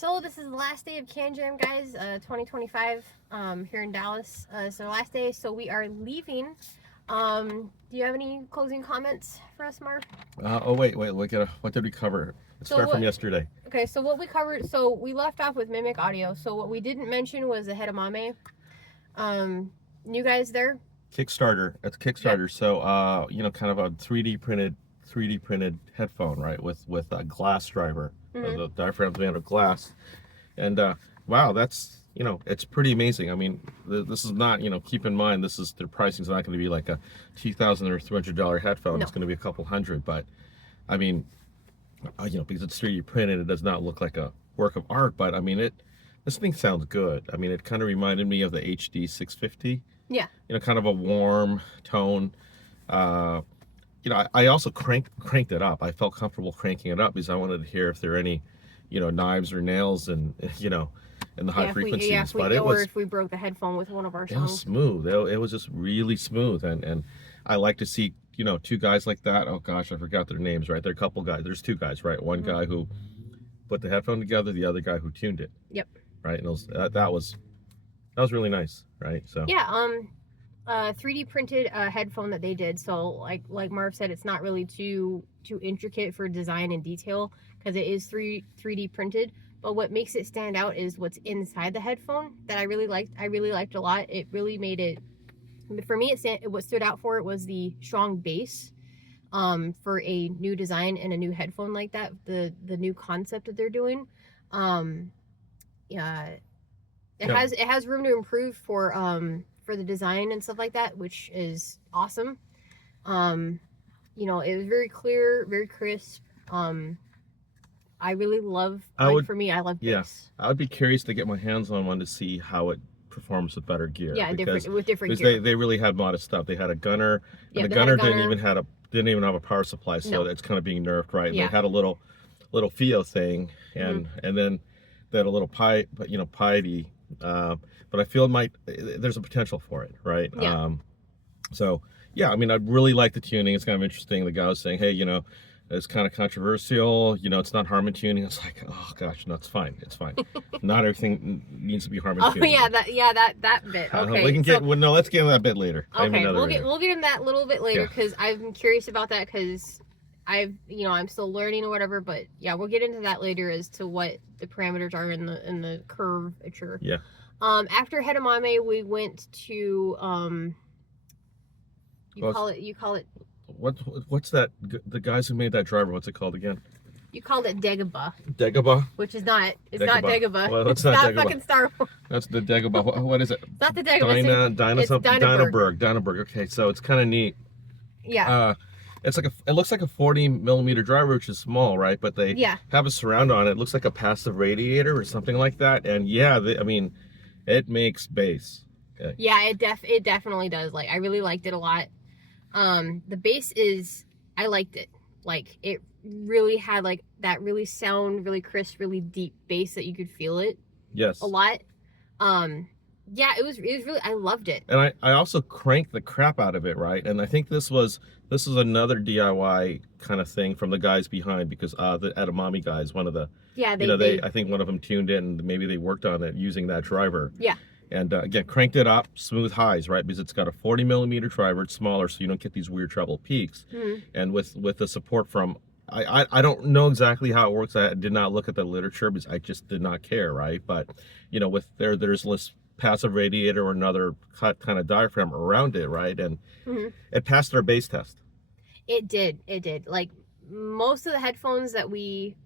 So this is the last day of CanJam, guys, 2025, here in Dallas. So last day, so we are leaving. Do you have any closing comments for us, Marv? Wait, what did we cover? It's fair from yesterday. Okay, so what we covered, so we left off with Mimic Audio. So what we didn't mention was the Hedamame. New guys there? Kickstarter. It's Kickstarter. Yep. So kind of a 3D printed headphone, right? With a glass driver. Mm-hmm. The diaphragm's made of glass. And wow, that's it's pretty amazing. I mean, this is not, keep in mind their pricing is not going to be like a $2,000 or $300 headphone. No. It's going to be a couple hundred, but I mean, because it's 3D printed, it does not look like a work of art, but I mean, this thing sounds good. I mean, it kind of reminded me of the HD 650. Yeah. Kind of a warm tone. I also cranked it up. I felt comfortable cranking it up because I wanted to hear if there are any, knives or nails and, in the high frequencies. If we broke the headphone with one of our songs. It was smooth. It was just really smooth. And I like to see, two guys like that. Oh gosh, I forgot their names, right? There are a couple guys. There's two guys, right? One guy who put the headphone together, the other guy who tuned it. Yep. Right. And that was really nice, right? So yeah, 3D printed headphone that they did. So like Marv said, it's not really too intricate for design and detail because it is 3D printed. But what makes it stand out is what's inside the headphone that I really liked. I really liked a lot. It really made it, for me, what stood out for it was the strong bass. For a new design and a new headphone like that, the new concept that they're doing, it has room to improve for the design and stuff like that, which is awesome. It was very clear, very crisp. I really love, I love bass. Yeah, I would be curious to get my hands on one to see how it performs with better gear. Yeah, with different gear. They really had modest stuff. They had a gunner, and the gunner didn't even have a power supply, so it's kind of being nerfed, right? Yeah. They had a little FIO thing, and then they had a little piety. But I feel there's a potential for it, right? Yeah. So yeah, I mean, I really like the tuning. It's kind of interesting. The guy was saying, hey, it's kind of controversial. It's not Harman tuning. It's like, oh gosh, no, it's fine. It's fine. Not everything needs to be Harman tuning. Oh yeah, that bit. Okay. We can let's get into that bit later. Okay, we'll get into that a little bit later because I'm curious about that because I'm still learning or whatever. But yeah, we'll get into that later as to what the parameters are in the curvature. Yeah. After Hedamame, we went to you call it. What's that? The guys who made that driver, what's it called again? You called it Dagobah. Dagobah? Which is not. It's not Dagobah. Well, it's not Dagobah. Fucking Star Wars. That's the Dagobah. What is it? It's not the Dagobah. Dynaberg. Okay, so it's kind of neat. Yeah. It looks like a 40mm driver, which is small, right? But they have a surround on it. It looks like a passive radiator or something like that. And yeah, it makes bass. Yeah, it definitely does. Like, I really liked it a lot. The bass I liked it. Like, it really had like that really crisp, really deep bass that you could feel it. Yes. A lot. Yeah, it was really, I loved it. And I also cranked the crap out of it, right? And I think this is another DIY kind of thing from the guys behind, because the Edamame guys, one of the I think one of them tuned in and maybe they worked on it using that driver. Yeah. And again, cranked it up, smooth highs, right? Because it's got a 40mm driver, it's smaller, so you don't get these weird treble peaks. And with the support from, I don't know exactly how it works. I did not look at the literature because I just did not care, right? But with there's this passive radiator or another cut kind of diaphragm around it, right? And it passed our bass test. It did. Like most of the headphones that we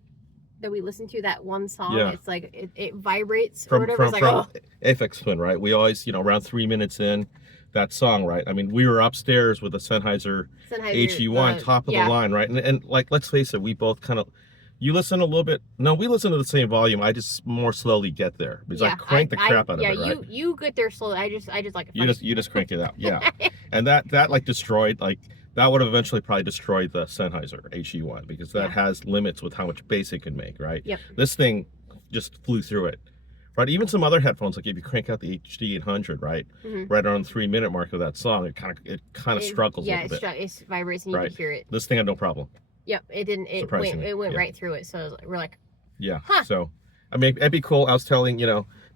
listened to that one song, it's like it vibrates or whatever. From Aphex Twin, right? We always, around 3 minutes in that song, right? I mean, we were upstairs with a Sennheiser HE1, top of the line, right? And like, let's face it, we both kind of, you listen a little bit. No, we listen to the same volume. I just more slowly get there because I crank the crap out of it, right? you get there slowly. I just like it. You just crank it out, yeah. And that like destroyed, like that would have eventually probably destroyed the Sennheiser HE1 because that has limits with how much bass it can make, right? Yep. This thing just flew through it, right? Even some other headphones, like if you crank out the HD 800, right, right around the 3-minute mark of that song, it kind of struggles a little bit. Yeah, it vibrates and you can hear it. This thing had no problem. Yep, it didn't. It went right through it. So we're like, yeah. Huh. So I mean, it'd be cool. I was telling,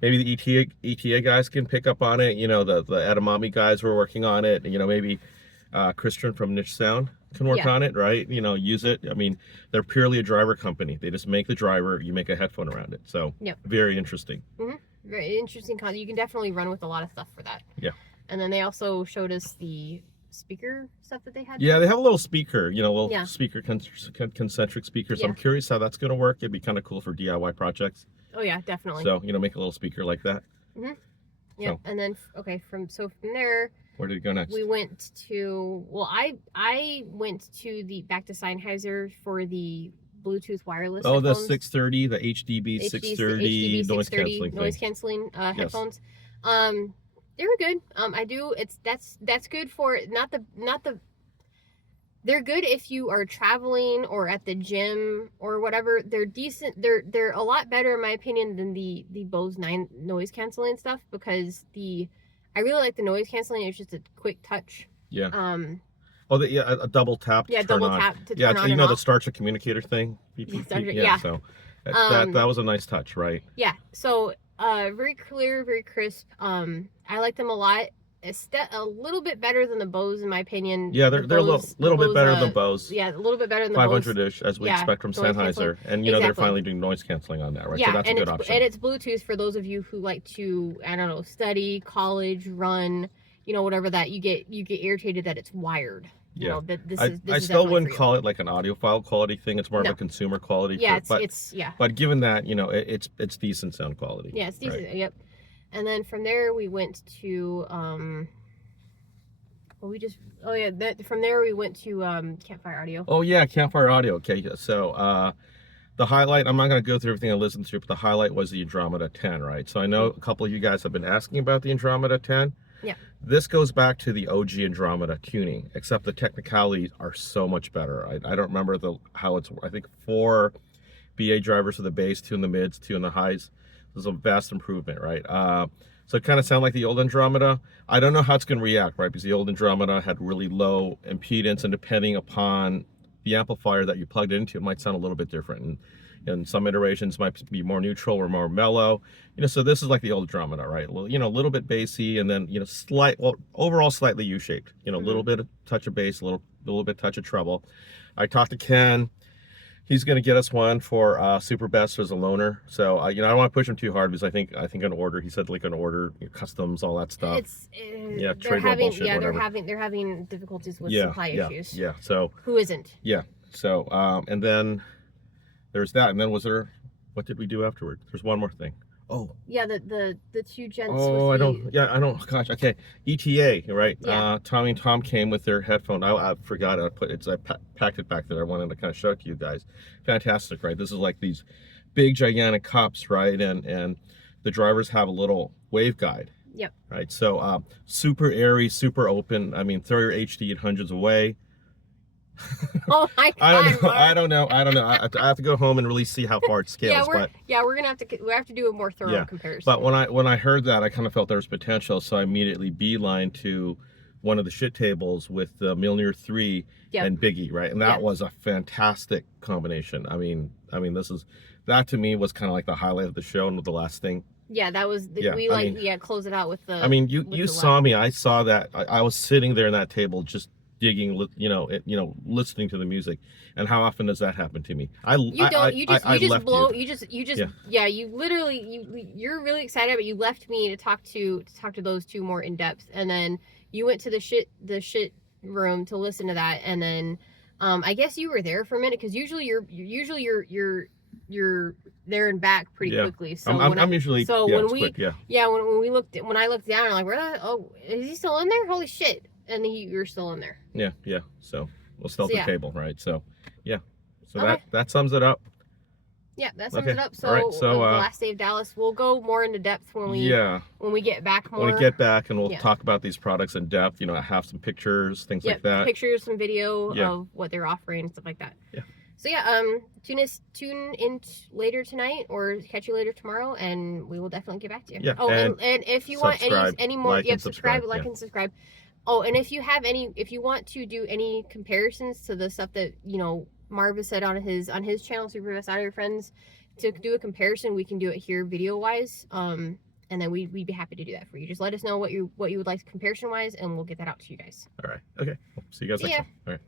maybe the ETA guys can pick up on it. The Edamame guys were working on it. Maybe Christian from Niche Sound can work Yeah. on it, right? Use it. I mean, they're purely a driver company. They just make the driver. You make a headphone around it. So Yep. very interesting. Very interesting concept. You can definitely run with a lot of stuff for that. Yeah. And then they also showed us the speaker stuff that they had. Yeah, they have a little speaker, little Yeah. speaker concentric speakers. Yeah. I'm curious how that's going to work. It'd be kind of cool for DIY projects. Oh yeah, definitely. So, make a little speaker like that. Yeah. So. And then from there, where did it go next? we went to I went to back to Sennheiser for the Bluetooth wireless. Oh, the headphones. 630, the HDB 630 noise canceling noise thing. canceling Yes. headphones. They were good. That's good for not the. They're good if you are traveling or at the gym or whatever. They're decent. They're a lot better in my opinion than the Bose 9 noise canceling stuff, because I really like the noise canceling. It's just a quick touch. Yeah. Oh, a double tap. To yeah, turn double on. tap to Yeah, turn on and the off. Star Trek communicator thing. Yeah. So that was a nice touch, right? Yeah. So very clear, very crisp. I like them a lot. A little bit better than the Bose in my opinion. Yeah, they're a little bit better than Bose. Yeah, a little bit better than the Bose. 500-ish, as we expect from noise Sennheiser, canceling. and they're Exactly. finally doing noise canceling on that, right? Yeah, So that's a and good option. And it's Bluetooth for those of you who like to, I don't know, study, college, run, whatever that you get irritated that it's wired. Yeah. This I is still definitely wouldn't for you. call it like an audiophile quality thing. It's more of a consumer quality. Yeah, thing. But given that, it's decent sound quality. Yeah, it's decent. Right? Yep. And then from there we went to from there we went to Campfire Audio. Oh yeah, Campfire Audio. Okay, so the highlight, I'm not going to go through everything I listened to, but the highlight was the Andromeda 10, right? So I know a couple of you guys have been asking about the Andromeda 10. Yeah. This goes back to the OG Andromeda tuning, except the technicalities are so much better. I don't remember how it's, I think 4 BA drivers for the bass, 2 in the mids, 2 in the highs. This is a vast improvement, right? So it kind of sounds like the old Andromeda. I don't know how it's going to react, right? Because the old Andromeda had really low impedance, and depending upon the amplifier that you plugged into, it might sound a little bit different. And some iterations might be more neutral or more mellow. So this is like the old Andromeda, right? Well, a little bit bassy, and then, overall slightly U-shaped. A little bit of touch of bass, a little bit touch of treble. I talked to Ken. He's going to get us one for Super Best as a loaner. So, I don't want to push him too hard, because I think an order, he said like an order, customs, all that stuff. They're having difficulties with supply issues. Yeah. So who isn't? Yeah. So, and then there's that. And then what did we do afterward? There's one more thing. Oh. Yeah, the 2 gents. Oh, I don't. Gosh. Okay. ETA, right? Yeah. Tommy and Tom came with their headphone. I forgot. I packed it back there. I wanted to kind of show it to you guys. Fantastic, right? This is like these big, gigantic cups, right? And the drivers have a little wave guide. Yep. Right. So, super airy, super open. I mean, throw your HD at hundreds away. Oh my God! I don't know. I have to go home and really see how far it scales. We're gonna have to do a more thorough comparison. But when I heard that, I kind of felt there was potential, so I immediately beeline to one of the shit tables with the Milner 3 and Biggie, right? And that was a fantastic combination. I mean, that to me was kind of like the highlight of the show, and the last thing. Yeah, that was close it out with the. I mean, you saw me. I saw that. I was sitting there in that table just digging, listening to the music. And how often does that happen to me? You're really excited, but you left me to talk to those 2 more in depth, and then you went to the shit room to listen to that, and then I guess you were there for a minute, because usually you're there and back pretty quickly. So I'm usually when I looked down, I'm like, is he still in there? Holy shit! And you're still in there. Yeah. So we'll still at the table, right? So that sums it up. Yeah, that sums it up. So, right, so the last day of Dallas, we'll go more into depth when we get back more. When we get back, and we'll talk about these products in depth. Have some pictures, things like that. Pictures, some video of what they're offering and stuff like that. Yeah. So tune in later tonight, or catch you later tomorrow, and we will definitely get back to you. Yeah. And if you want any more, subscribe, like, and subscribe. Oh, and if you want to do any comparisons to the stuff that Marv has said on his channel, Super Best Audio Friends, to do a comparison, we can do it here video wise. And then we'd be happy to do that for you. Just let us know what you would like comparison wise, and we'll get that out to you guys. All right. Okay. See you guys next time. All right.